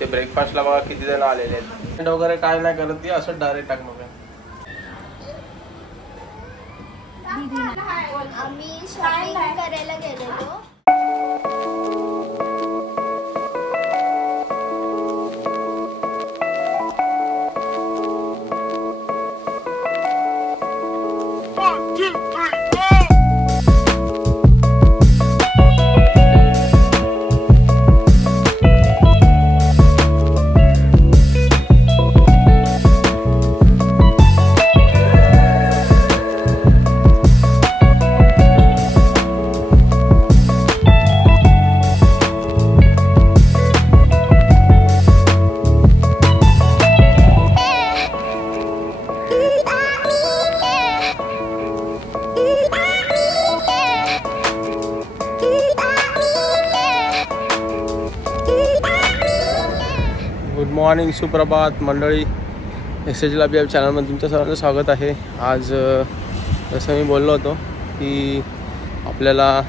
ते ब्रेकफास्टला बघा किती जण आलेले आहेत वगैरे काय नाही करत ती असं डायरेक्ट टाक मग आम्ही शॉपिंग करायला गेलेलो गुड मॉर्निंग सुप्रभात मंडळी एक्सरसाइज लॅब चॅनलमध्ये तुमचं सर्वांचं स्वागत आहे। आज जसं मी बोललो होतो की आपल्याला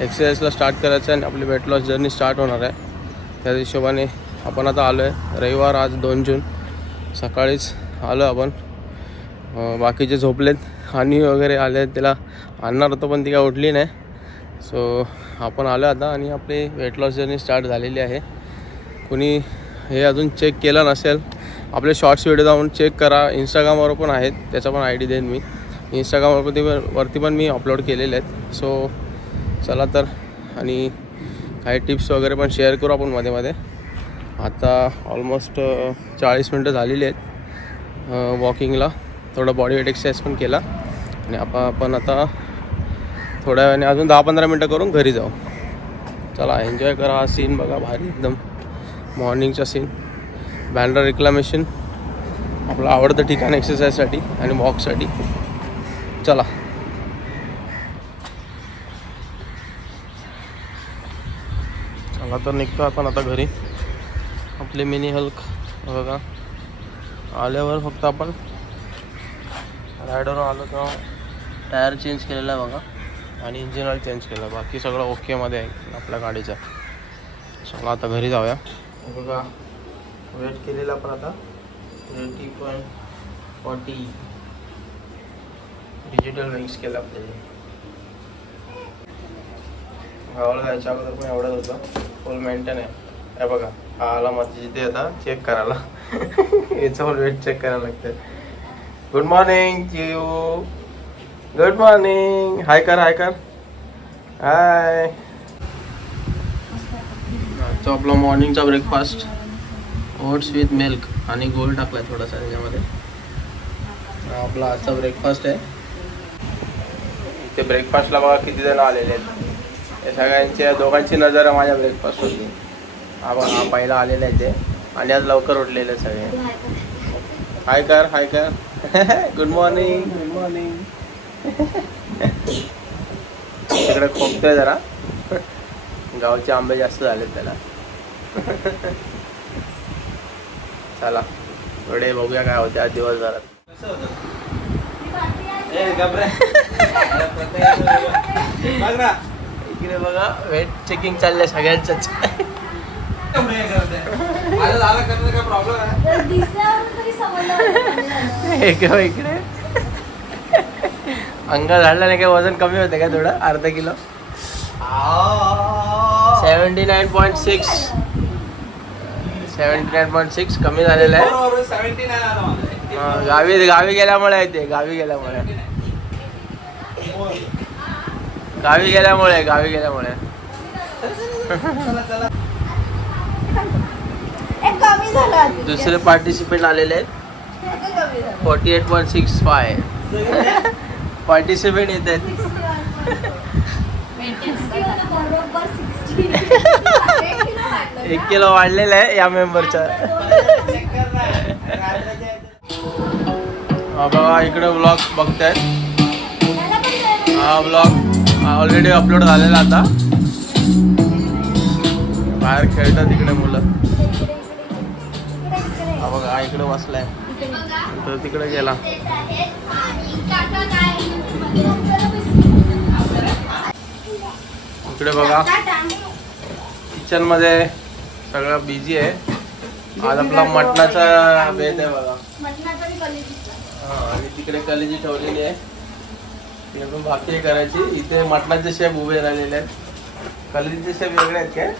एक्सरसाइजला स्टार्ट करायचं आहे आणि आपली वेट लॉस जर्नी स्टार्ट होणार आहे। त्या हिशोबाने आपण आता आलो आहे रविवार आज 2 जून सकाळीच आलो आपण। बाकीचे झोपलेत आणि वगैरे आले त्याला आणणार होतो पण ती काय उठली नाही। सो आपण आलो आता आणि आपली वेट लॉस जर्नी स्टार्ट झालेली आहे। कोणी हे अजून चेक केलं नसेल आपले शॉर्ट्स व्हिडिओ जाऊन चेक करा। इंस्टाग्रामवर पण आहेत त्याचा पण आय डी देईन मी। इंस्टाग्रामवरती पण मी अपलोड केलेले आहेत। सो चला तर आणि काही टिप्स वगैरे पण शेअर करू आपण मध्ये मध्ये। आता ऑलमोस्ट 40 मिनटं झालेली आहेत वॉकिंगला। थोडं बॉडी वेट एक्सरसाइज पण केला आणि आपण आता थोड्या वेळाने अजून 10-15 मिनटं करून घरी जाऊ। चला एन्जॉय करा। हा सीन बघा भारी एकदम मॉर्निंगचा सीन। बँड्रा रिक्लामेशन आपलं आवडतं ठिकाण एक्सरसाइजसाठी आणि वॉकसाठी। चला चला तर निघतो आपण आता घरी। आपले मिनी हल्क बघा आल्यावर फक्त आपण रायडरवर आलो तेव्हा टायर चेंज केलेला आहे बघा आणि इंजिन ऑइल चेंज केलं। बाकी सगळं ओकेमध्ये आहे आपल्या गाडीचं। चला आता घरी जाऊया। बघा वेट केलेला पण आता 20.40 डिजिटल विंग्स केलं आपल्याला। गावाला जायच्या अगोदर पण एवढंच होतं फुल मेंटेन आहे। हे बघा हा आला मग जिथे आता चेक करायला याचं पण वेट चेक करायला लागतं। Good morning Chiu good morning. Hi कर हाय कर हाय। तो आपला मॉर्निंगचा ब्रेकफास्ट ओट्स विथ मिल्क आणि गोल टाकला आहे थोडासा त्याच्यामध्ये। आपला आजचा ब्रेकफास्ट आहे। इथे ब्रेकफास्टला बघा किती जण आलेले आहेत। हे सगळ्यांच्या दोघांची नजर आहे माझ्या ब्रेकफास्ट होती। हा पहिला आलेला आहे ते आणि आज लवकर उठलेले सगळे। हाय कर हाय कर गुड मॉर्निंग गुड मॉर्निंग। तिकडे खोकतोय जरा गावचे आंबे जास्त झालेत त्याला। चला थोडे बघूया काय होते आज दिवसभरात। इकडे बघा वेट चेकिंग चाललंय सगळ्यांचंच। इकडे अंगा झाडल्याने काय वजन कमी होते का थोडं अर्धा किलो। 79.6 कमी झालेलं आहे। गावी गेल्यामुळे आहे ते गावी गेल्यामुळे दुसरे पार्टिसिपेंट आलेले आहेत 48.65 पार्टिसिपेंट येत आहेत। 1 किलो वाढलेला आहे या मेंबरचा। बघा इकडे व्लॉग बघतायत। हा व्लॉग ऑलरेडी अपलोड झालेला आता। बाहेर खेळतात इकडे मुलं। हा बघा इकडे बसलाय तर तिकडे गेला। इकडे बघा किचन मध्ये सगळं बिझी आहे। आज आपला मटणाचा बेत आहे बघा. मटणाचा आणि कलेजीचा. हा, आणि तिकडे कलेजी ठेवलेली आहे, तिकडे पण भाकरी करायची. इथे मटणाचे शेफ उभे राहिलेले आहेत. कलेजीचे शेफ वेगळे आहेत काय?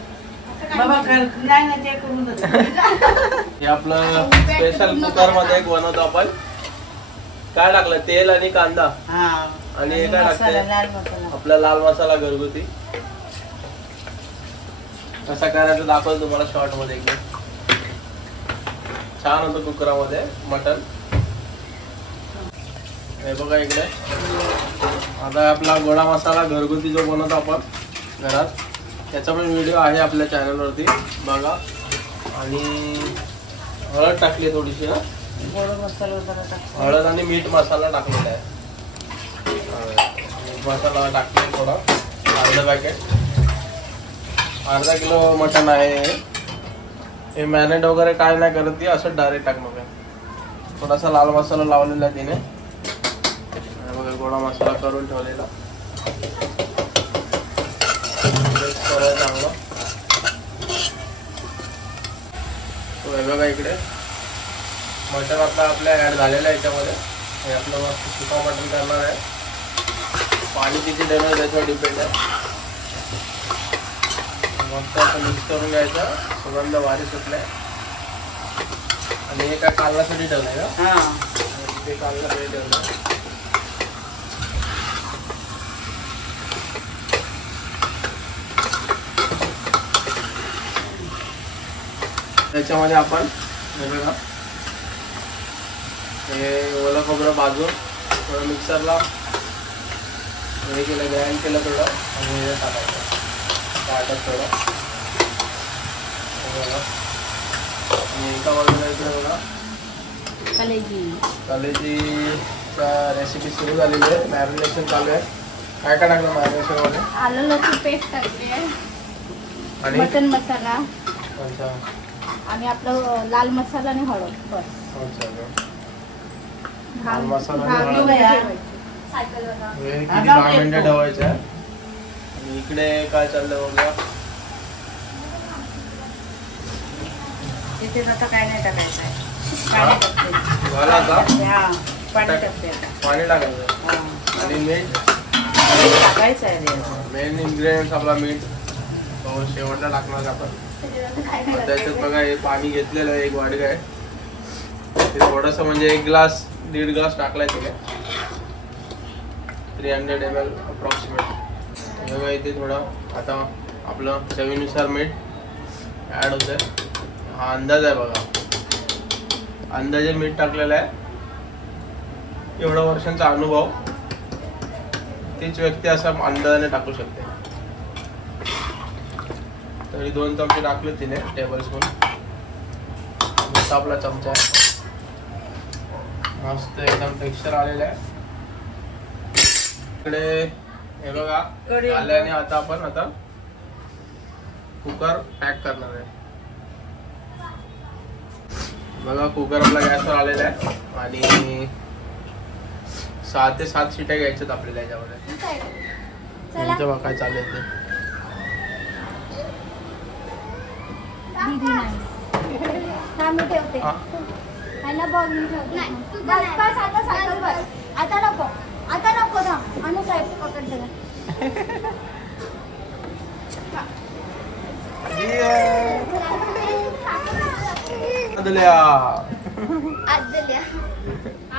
हे आपलं स्पेशल कुकर मध्ये एक बनवतो आपण. काय टाकलं? तेल आणि कांदा आणि हे काय टाकते? आपला लाल मसाला घरगुती. कसा करायचं दाखवतो तुम्हाला शॉर्ट मध्ये एकदम. छान होतं कुकरामध्ये मटण. हे बघा इकडे आता आपला गोडा मसाला घरगुती जो बनवतो आपण घरात, त्याचा पण व्हिडिओ आहे आपल्या चॅनलवरती बघा. आणि हळद टाकली थोडीशी ना, हळद आणि मीठ मसाला टाकलेला आहे. मीठ मसाला टाकले थोडा, अर्धा पॅकेट. अर्धा किलो मटण आहे हे. मॅरिनेट वगैरे काय नाही करत ती, असं डायरेक्ट टाकणार आहे. थोडासा लाल मसाला लावलेला आहे तिने बघा, गोडा मसाला करून ठेवलेला. चांगला बघा इकडे मटण आपल्या ऍड झालेलं आहे याच्यामध्ये. हे आपलं मस्त सुका मटण करणार आहे. पाणी किती देणार त्याच्यावर डिपेंड आहे. मस्त असं मिक्स करून घ्यायचं. सुगंध भारी सुटलाय. आणि हे काय कालण्यासाठी ठेवलंय का? ते कालण्यासाठी ठेवलंय. त्याच्यामध्ये आपण हे बघा, हे ओलं खोबरं भाजून थोडं मिक्सरला हे केलं, ग्राइंड केलं थोडं, आणि हे टाकायचं ताटात थोडं. आणि एका बाजूला इकडे बघा कलेजीचा रेसिपी सुरू झालेली आहे. मॅरिनेशन चालू आहे. काय काय टाकलं मॅरिनेशन मध्ये? आलं लसूण पेस्ट टाकली आहे आणि मटन मसाला. अच्छा. आणि आपलं लाल मसाला आणि हळद बस. लाल मसाला आणि हळद. हे किती 10 मिनिटं ठेवायचं आहे. आणि इकडे काय चाललंय बघा. इथे आता काय नाही टाकायचं आहे. झाला का? पाणी टाकते. पाणी टाकायचं आणि मीठ टाकायचं आहे. मेन इन्ग्रेडियंट्स आपला मीठ तो शेवटला टाकणार आपण. त्याच्यात बघा हे पाणी घेतलेलं आहे, एक वाडगा आहे. ते थोडंसं म्हणजे 1 ग्लास 1.5 ग्लास टाकलाय तिने. 300 ml अप्रॉक्सिमेट. बघा इथे थोडं आता आपलं चवीनुसार मीठ ॲड होत आहे. हा अंदाज आहे बघा, अंदाजे मीठ टाकलेलं आहे. एवढा वर्षांचा अनुभव, तीच व्यक्ती असा अंदाजाने टाकू शकते. तरी 2 चमचे टाकले तिने, टेबल स्पून. मस्त आपला चमचा मस्त एकदम टेक्स्चर आलेलं आहे. इकडे हे बघा आल्याने आता आपण कुकर पॅक करणार आहे. बघा कुकर आपला गॅसवर आलेला आहे. आणि 6 ते 7 शिट्या घ्यायच्यात आपल्याला याच्यामध्ये. तुमचं बघा काय चालू आहे ते. मी ठेवते. आता नको थांब. आणि साहेब पकड त्याला.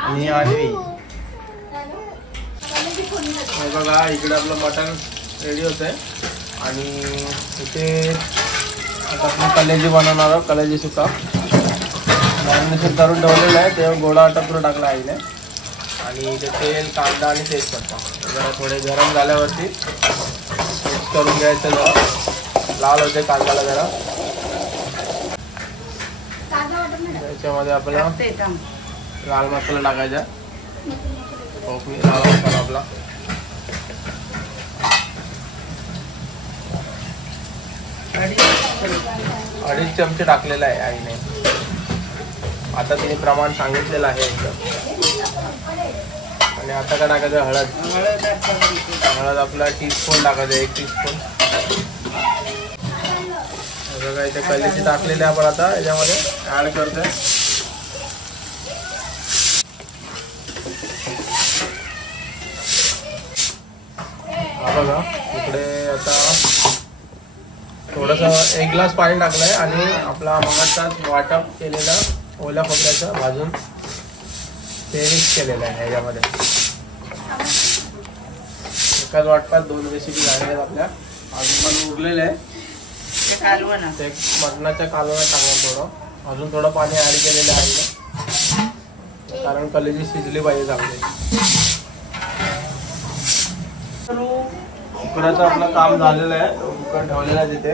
आणि आधी बघा इकडे आपलं मटण रेडी होत आहे. आणि इथे आता आपण कलेजी बनवणार आहोत. कलेजी सुका मॅरिनेशन करून ठेवलेलं आहे. तेव्हा गोडा टपरू टाकला आईने. आणि इथे तेल, कांदा आणि तेजपत्ता जरा थोडे गरम झाल्यावरती मिक्स करून घ्यायचं. जरा लाल होते कांद्याला जरा. त्याच्यामध्ये आपल्याला लाल मसाला टाकायचा. कोकणी लाल मसाला आपला. अडीच चमचे टाकलेला आहे आईने. आता तिने प्रमाण सांगितलेलं आहे एकदम. आणि आता काय टाकायचं? हळद आपला टीस्पून टाकायचं, 1 टीस्पून. बघा इथे कलेजी टाकलेली आपण आता याच्यामध्ये ऍड करतोय. हा बघा इकडे आता थोडंसं 1 ग्लास पाणी टाकलंय आणि आपला मगाचाच वाटप केलेलं ओल्या खोबऱ्याचं भाजून ते मिक्स केलेलं आहे ह्याच्यामध्ये. एकाच वाटपात 2 रेसिपी झालेल्या आहेत आपल्या. अजून पण उरलेले आहे ते कालवण ते मटणाच्या कालवणात टाकून थोडं अजून थोडं पाणी ऍड केलेलं आहे कारण कलेजी शिजली पाहिजे चांगली. कुकरचं आपलं काम झालेलं आहे. कुकर ठेवलेला आहे तिथे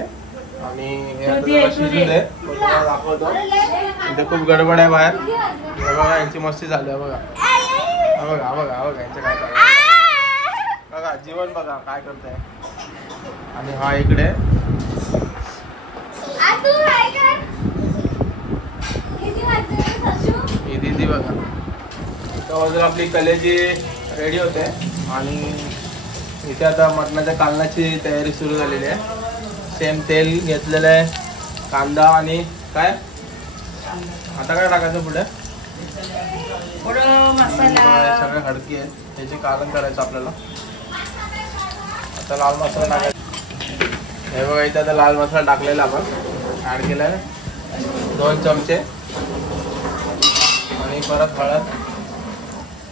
आणि हे आता शिजू दे. तुम्हाला दाखवतो. इथे खूप गडबड आहे बाहेर. हे बघा यांची मस्ती झाली आहे बघा. बघा बघा बघा यांचं काय करताय बघा. जीवन बघा काय करताय. आणि हा इकडे ही दीदी बघा. तर आपली कलेजी रेडी होते आणि इथे आता मटणाच्या कालवणाची तयारी सुरू झालेली आहे. सेम तेल घेतलेलं आहे, कांदा आणि काय आता काय टाकायचं पुढे मसाला सगळे हडकी आहेत त्याचे कालवण करायचं आपल्याला. आता लाल मसाला टाकायचा. हे बघा इथे आता लाल मसाला टाकलेला आपण ऍड केला आहे 2 चमचे आणि परत हळद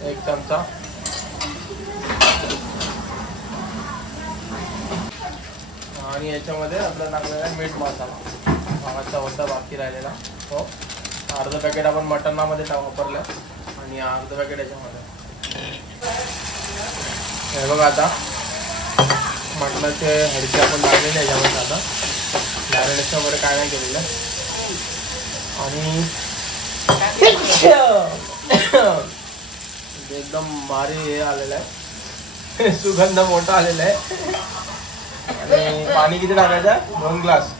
1 चमचा आणि याच्यामध्ये आपल्याला टाकलेला आहे मीठ मसाला. भावाचा होता बाकी राहिलेला हो. अर्ध पॅकेट आपण मटणामध्ये वापरलं आणि अर्ध पॅकेट याच्यामध्ये. हे बघा आता मटणाचे हडके आपण टाकलेले याच्यामध्ये. आता मॅरिनेशन वगैरे काय नाही केलेलं आणि एकदम भारी हे आलेलं आहे. सुगंध मोठा आलेला आहे. आणि पाणी किती टाकायचं 2 ग्लास.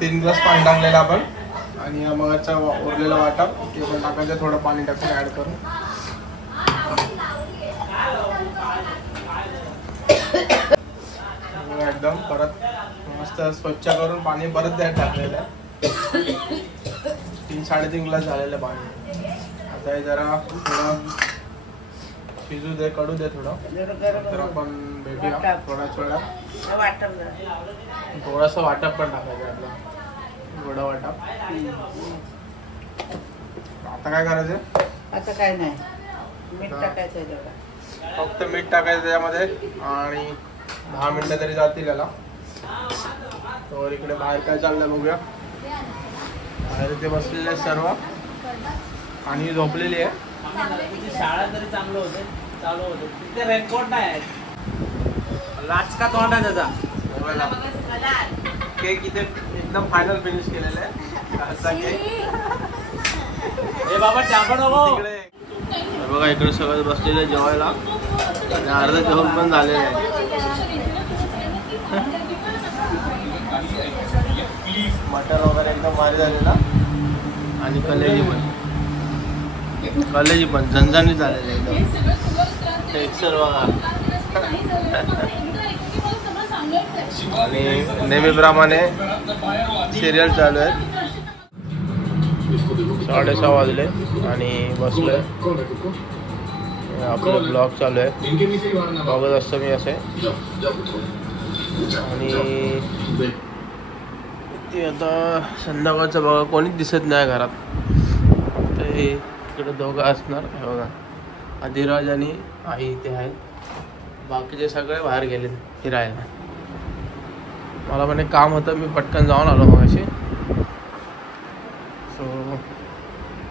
3 ग्लास पाणी टाकलेलं आपण आणि मगाचा उरलेला वाटप ते पण टाकायचं. थोडं पाणी टाकून ऍड करून एकदम परत मस्त स्वच्छ करून पाणी परत द्यायला टाकलेलं आहे. 3-3.5 ग्लास झालेलं पाणी. आता हे जरा थोडं शिजू दे, कडू दे थोडं. तर आपण भेटूया थोड्याच वेळात. थोडंसं वाटप पण टाकायचं आपलं गोडा वाटप. आता काय करायचं. आता काय नाही मीठ टाकायचं फक्त मीठ टाकायचं त्याच्यामध्ये आणि 10 मिनिटं तरी जातील याला. तर इकडे बाहेर काय चाललंय बघूया. बाहेर इथे बसलेले आहेत सर्व आणि झोपलेली आहे. शाळा तरी चांगलं होते चालू होते तिथे रेनकोट नाही लाच का तोंड आहे त्याचा. केक इथे एकदम फायनल फिनिश केलेलं आहे. असा केक हे बाबा टाकू नको. तिकडे बघा इकडे सगळं बसलेलं जेवायला आणि अर्ध जेवण पण झालेलं आहे. मटन वगैरे एकदम भारी झालेला आणि कलेजी पण झणझणीत झालेलं एकदम टेक्स्चर बघा. आणि नेहमीप्रमाणे सिरियल चालू आहेत. 6:30 वाजले आणि बसलोय. आपलं ब्लॉग चालू आहे. बघत असतो मी असे आणि ते आता संध्याकाळचं बघा कोणीच दिसत नाही घरात. ते इकडे दोघं असणार बघा. अधिराज आणि आई इथे आहेत. बाकीचे सगळे बाहेर गेले फिरायला. मला पण एक काम होतं मी पटकन जाऊन आलो मग अशी. सो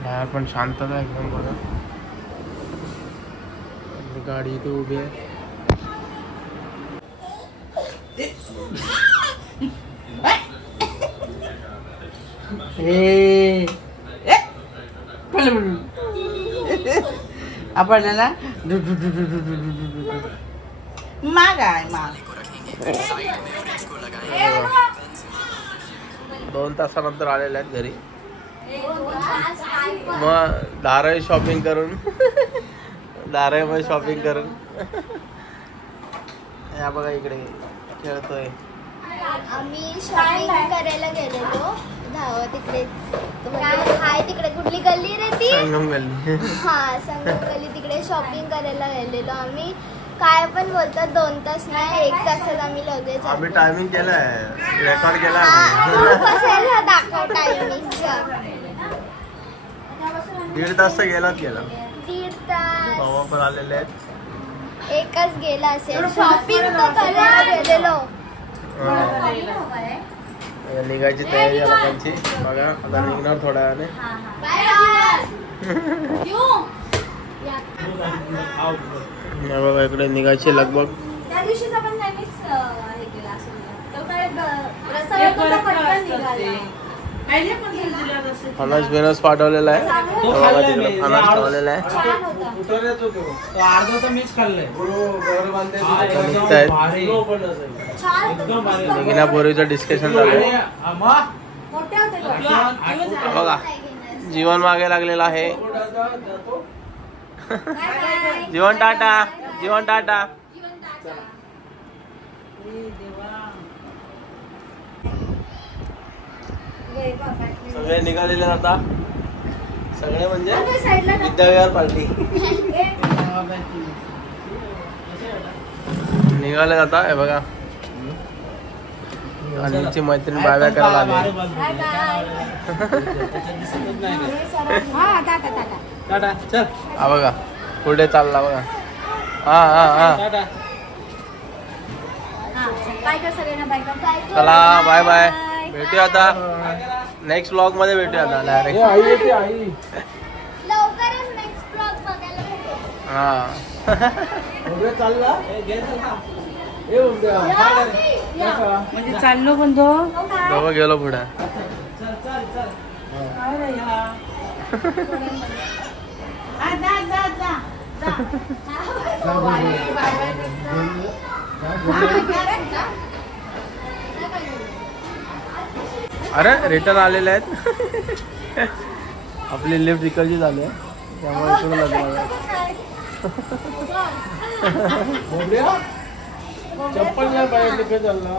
बाहेर पण शांतता एकदम बघा. गाडी इथे उभी आहे. आपल्याला माग आहे माग. 2 तासानंतर आलेले आहेत घरी. मग धारावी शॉपिंग करून धारावीमध्ये शॉपिंग करून या बघा इकडे खेळतोय. आम्ही शॉपिंग करायला गेलेलो तिकडे हाय तिकडे कुठली गल्ली रे ती संगम गल्ली. हा संगम गल्ली तिकडे शॉपिंग करायला गेलेलो आम्ही. काय पण बोलतात 2 तास नाही 1 तासात आम्ही लगेच आम्ही टायमिंग केलाय, रेकॉर्ड केला दाखव टायमिंग 1.5 तास तर गेला. 1.5 तास बाबा पण आलेले आहेत. एकच गेला असेल. शॉपिंग तर करायला गेलेलो. निघायची तयारी आहे लोकांची. बघा आता निघणार थोड्या वेळाने. बघा इकडे निघायची लगभग. त्या दिवशीचा पण त्यांनीच हे केला असेल. तो काय रस्त्यावर तो पटकन निघाला. फणस बिनस पाठवलेला आहे. बघा तिकडे फणस ठेवलेला आहे. छान होता. अर्धा मीच खाल्लंय. निघतायत. छान होतं. निघण्यापूर्वीचं डिस्कशन झालं. मोठे होते. बघा जीवन मागे लागलेला आहे. जीवन टाटा. जीवन टाटा. सगळे निघालेले आता. सगळे म्हणजे विद्याविहार पार्टी निघाले आता. हे बघा अनिलची मैत्रीण बाय बाय करायला आली. टाटा चल. हा बघा पुढे चालला बघा. हा हा हा चला बाय बाय. भेटूया आता नेक्स्ट ब्लॉग मध्ये. भेटूया आता डायरेक्ट. लवकरच नेक्स्ट ब्लॉग बघायला भेटेल. हा चालला म्हणजे चाललो पण तो दोघं गेलो पुढे. चल चल चल. अरे रिटर्न आलेले आहेत. आपली लिफ्ट इकडची झाली आहे त्यामुळे इकडून लागलं. चप्पल नाही पाहिजे तिकडे चालला.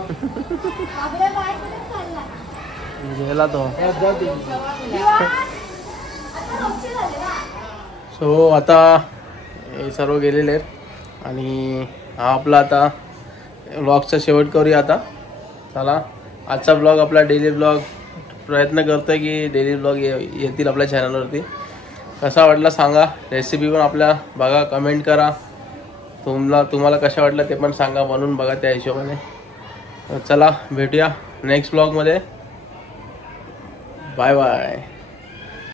गेला तो. सो आता हे सर्व गेलेले आहेत आणि हा आपला आता ब्लॉगचा शेवट करूया आता. चला आजचा ब्लॉग आपला डेली ब्लॉग. प्रयत्न करतो आहे की डेली ब्लॉग येतील आपल्या चॅनलवरती. कसा वाटला सांगा. रेसिपी पण आपल्या बघा, कमेंट करा. तुम्हाला कशा वाटलं ते पण सांगा, बनवून बघा त्या हिशोबाने. चला भेटूया नेक्स्ट ब्लॉगमध्ये. Bye bye.